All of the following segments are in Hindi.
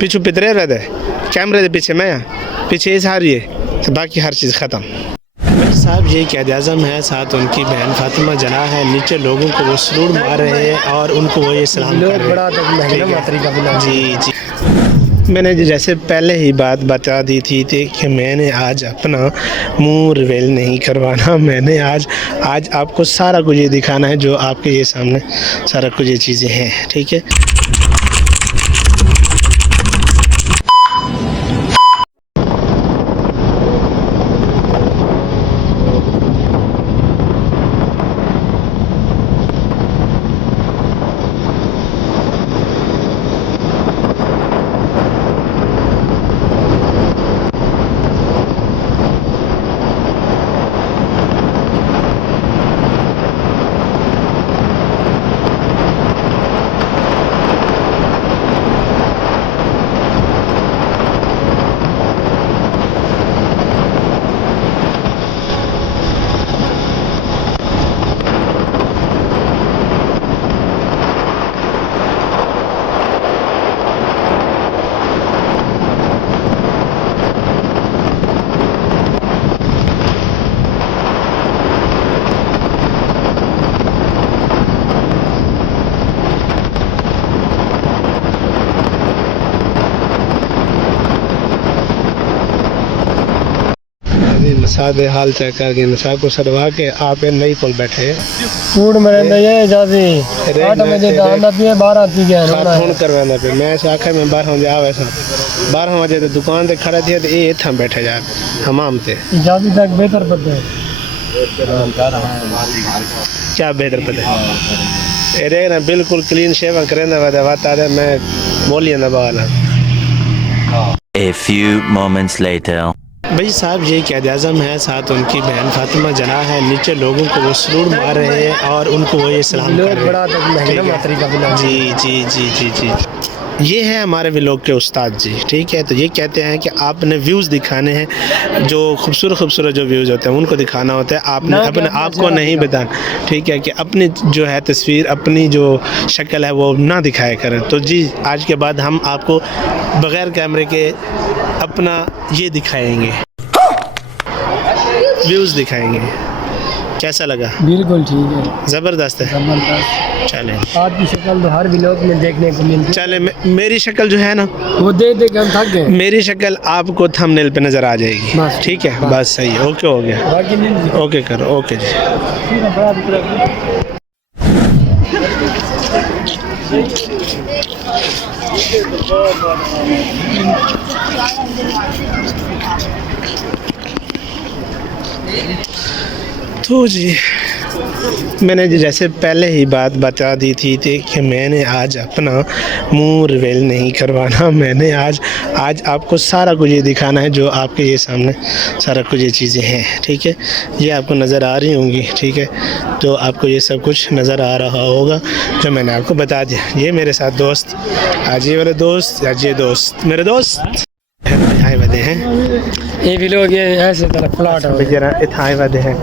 पीछू पितरे रहते कैमरे के पीछे मैं पीछे इस हारी है तो बाकी हर चीज़ ख़त्म। भाई साहब ये क़ायद आज़म है, साथ उनकी बहन फातिमा जना है, नीचे लोगों को वो सरूर मार रहे हैं और उनको वो ये सलाम कर रहे हैं। जी जी, मैंने जैसे पहले ही बात बता दी थी कि मैंने आज अपना मुंह रिवील नहीं करवाना, मैंने आज आपको सारा कुछ ये दिखाना है जो आपके ये सामने सारा कुछ ये चीज़ें हैं, ठीक है। नसाब हाल चेक करके नसाब को सड़वा के आप नई पुल बैठे फूड में ये जाती 8 बजे दाना पिए 12 पी गया फोन करवाना पे मैं ऐसे आखिर में 12 बजे आवे सा 12 बजे तो दुकान ते खड़े थे तो ये इतना बैठे जा हमाम ते जाती तक बेहतर पता है क्या बेहतर पता है रे ना बिल्कुल क्लीन शेव करेंदा वादा वाता है मैं बोलिए ना बाला। A few moments later. भाई साहब ये क़ायद आज़म है, साथ उनकी बहन फातिमा जना है, नीचे लोगों को वो सरूर मार रहे हैं और उनको वो ये सलाम कर रहे हैं। जी जी जी जी जी, ये है हमारे व्लॉग के उस्ताद जी, ठीक है। तो ये कहते हैं कि आपने व्यूज़ दिखाने हैं, जो खूबसूरत जो व्यूज़ होते हैं उनको दिखाना होता है, आपने अपने आप को नहीं बताना, ठीक है, कि अपनी जो है तस्वीर अपनी जो शक्ल है वो ना दिखाया करें। तो जी आज के बाद हम आपको बग़ैर कैमरे के अपना ये दिखाएंगे, व्यूज़ दिखाएंगे। कैसा लगा? बिल्कुल ठीक है, ज़बरदस्त है। जबरदस्त। चले आपकी शक्ल तो हर व्लॉग में देखने को मिलती है। चले मेरी शक्ल जो है ना वो देख के हम थक गए। मेरी शक्ल आपको थंबनेल पे नज़र आ जाएगी, ठीक है। बस सही है, ओके हो गया, बाकी नहीं। ओके करो, ओके जी। तो जी मैंने जैसे पहले ही बात बता दी थी कि मैंने आज अपना मुंह रिवील नहीं करवाना, मैंने आज आपको सारा कुछ ये दिखाना है जो आपके ये सामने सारा कुछ ये चीज़ें हैं, ठीक है। ये आपको नज़र आ रही होंगी, ठीक है। तो आपको ये सब कुछ नज़र आ रहा होगा जो मैंने आपको बता दिया। ये मेरे साथ दोस्त, आज ये वाले दोस्त, आज ये दोस्त मेरे दोस्त आए वादे हैं। ये व्लॉग ये ऐसे तरह प्लॉट है जरा इथाए वादे हैं,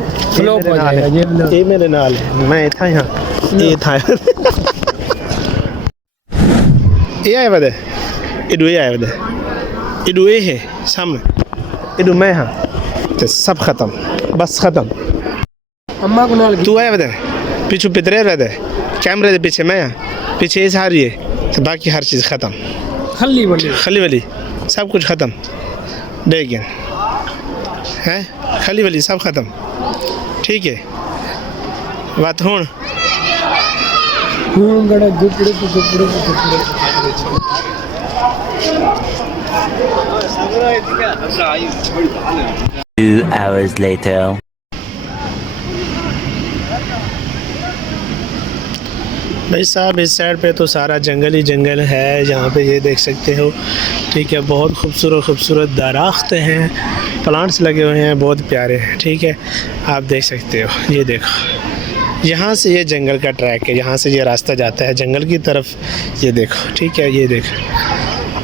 ये मेरे नाल है, मैं इथा यहाँ ये था ये आए वादे इडू ये आए वादे इडू ये है सामने इडू मैं हाँ तो सब ख़त्म, बस ख़त्म। अम्मा को नाल तू आए वादे पीछू पितरे रहते कैमरे के पीछे मैं पीछे इस हारी है तो बाकी हर चीज़ ख़त्म, खली वाली सब कुछ ख़त्म, देखें हैं खली वाली सब ख़त्म, ठीक है। बात हूँ Two hours later. भाई साहब इस साइड पे तो सारा जंगल ही जंगल है, यहाँ पे ये देख सकते हो, ठीक है। बहुत खूबसूरत दरख्त हैं, प्लांट्स लगे हुए हैं, बहुत प्यारे हैं, ठीक है। आप देख सकते हो, ये देखो यहाँ से ये जंगल का ट्रैक है, यहाँ से ये रास्ता जाता है जंगल की तरफ, ये देखो, ठीक है। ये देखो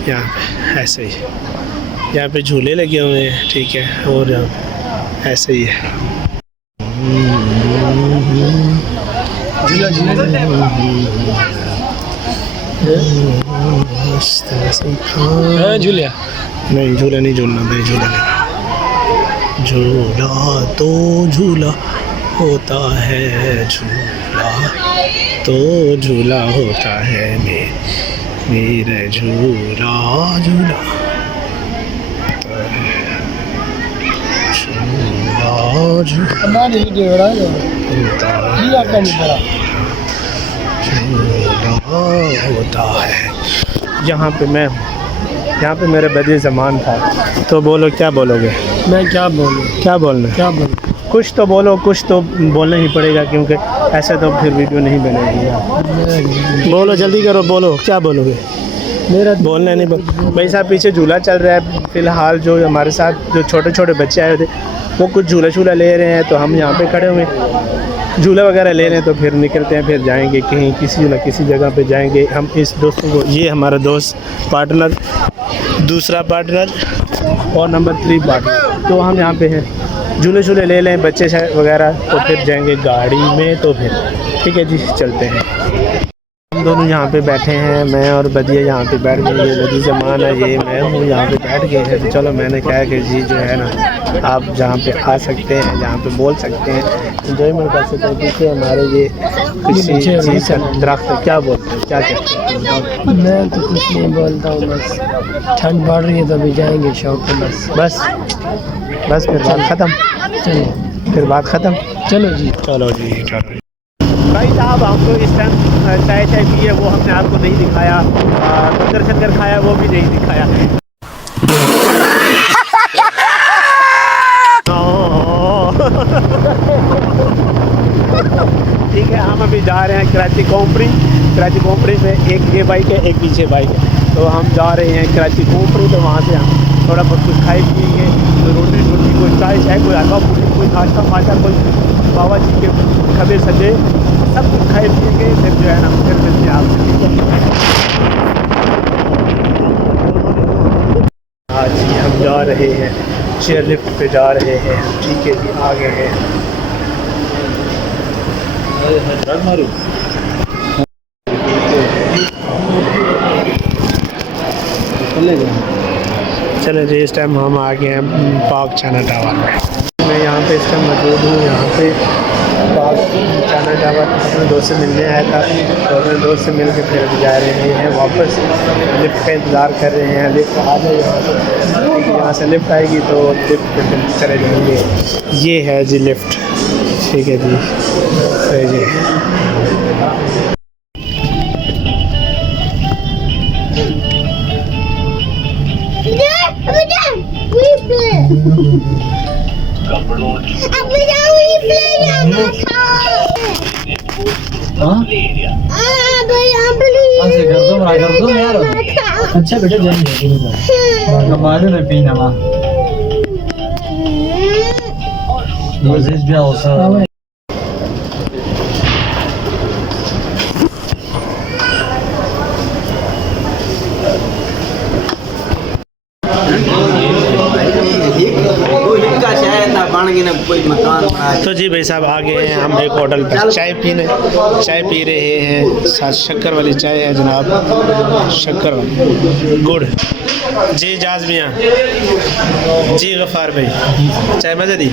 यहाँ पे ऐसे ही, यहाँ पे झूले लगे हुए हैं, ठीक है। और यहाँ ऐसे ही है, मस्त ऐसे ही खान। हाँ झूलिया नहीं झूला नहीं झूलना भाई, झूला नहीं। झूला तो झूला होता है, झूला तो झूला होता है, मेरा झूला झूला झूला झूला हमारी वीडियो बड़ा है जी, आपका नहीं पड़ा। झूला होता है। यहाँ पे मैं हूँ, यहाँ पे मेरे बदी ज़मान था, तो बोलो क्या बोलोगे? मैं क्या बोलूँ, क्या बोलना? क्या बोलूँ? कुछ तो बोलो, कुछ तो बोलना ही पड़ेगा क्योंकि ऐसे तो फिर वीडियो नहीं बनेगी। बोलो जल्दी करो, बोलो क्या बोलोगे? मेरा बोलना नहीं भाई साहब, पीछे झूला चल रहा है फ़िलहाल। जो हमारे साथ जो छोटे छोटे बच्चे आए थे वो कुछ झूला झूला ले रहे हैं, तो हम यहाँ पे खड़े हुए झूला वगैरह ले लें तो फिर निकलते हैं, फिर जाएंगे कहीं किसी न किसी जगह पे जाएंगे। हम इस दोस्तों को, ये हमारा दोस्त पार्टनर, दूसरा पार्टनर और नंबर 3 पार्टनर, तो हम यहाँ पे हैं। झूले झूले ले लें बच्चे वगैरह, तो फिर जाएंगे गाड़ी में। तो फिर ठीक है जी, चलते हैं। हम दोनों यहाँ पे बैठे हैं, मैं और बदिया यहाँ पे बैठ गए। ये बदी ज़मान है, ये मैं हूँ, यहाँ पे बैठ गए हैं। तो चलो मैंने कहा कि जी जो है ना, आप जहाँ पे आ सकते हैं, जहाँ पे बोल सकते हैं, इंजॉयमेंट कर सकते हैं। पीछे हमारे ये किसी चीज़ का दरख्त है, क्या बोलते हैं, क्या कहते हैं? मैं तो कुछ नहीं बोलता हूँ, बस ठंड बढ़ रही है तो अभी जाएंगे शॉप पे। बस फिर बात ख़त्म। चलो फिर बात ख़त्म। चलो जी, चलो जी, चलो जी। भाई साहब, हमको इस टाइम चाय पी है, वो हमने आपको नहीं दिखाया। लंगर शंकर खाया, वो भी नहीं दिखाया। ठीक है, हम अभी जा रहे हैं कराची कोमपरी में। एक ये बाइक है, एक पीछे बाइक है, तो हम जा रहे हैं कराची कोमपरी। तो वहाँ से हम थोड़ा बहुत कुछ खाए पिएंगे, तो रोटी कोई चाय कोई हलवा पूरी, कोई नाश्ता फाश्ता, कोई बाबा जी के खबे सजे, सब कुछ खाए पिएंगे। फिर जो है ना, फिर मिलते हैं आपसे। आज ही हम जा रहे हैं, चेयर लिफ्ट पे जा रहे हैं। ठीक है जी, आगे हैं। चले जी, इस टाइम हम आ गए हैं पाक चाइना टावर में। मैं यहाँ पे इस टाइम मौजूद हूँ, यहाँ पे पाक चाइना टावर। अपने दोस्त से मिलने आया था, तो अपने दोस्त से मिल के फिर अभी जा रहे हैं वापस। लिफ्ट का इंतज़ार कर रहे हैं, लिफ्ट आ जाए यहाँ से लिफ्ट आएगी तो लिफ्ट पे फिर चले जाएंगे। ये है जी लिफ्ट, ठीक है जी, सही जी। अच्छा बेटा जाएंगे मालूम है पीना वहाँ भी olsa तो जी भाई साहब, आ गए हैं हम एक होटल पर चाय पी रहे हैं। साथ शक्कर वाली चाय है जनाब, शक्कर वाली, गुड़ जी। जाज मियाँ जी, गफ़ार भाई, चाय मज़े दी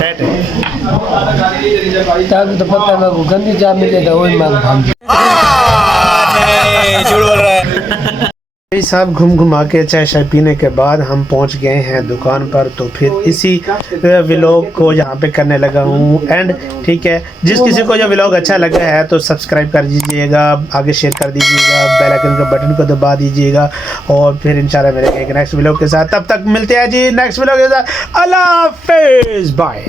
टाइट है। तो पता है मैं गंदी चाय मिले तो वही मांग भाई साहब, घुमा के चाय पीने के बाद हम पहुंच गए हैं दुकान पर। तो फिर इसी व्लॉग को यहाँ पे करने लगा हूँ एंड। ठीक है, जिस किसी को जो व्लॉग अच्छा लगा है तो सब्सक्राइब कर दीजिएगा, आगे शेयर कर दीजिएगा, बेल आइकन के बटन को दबा दीजिएगा। और फिर इंशाल्लाह मिलेंगे एक नेक्स्ट व्लॉग के साथ। तब तक मिलते हैं जी नेक्स्ट व्लॉग के साथ। अल्लाह हाफिज़, बाय।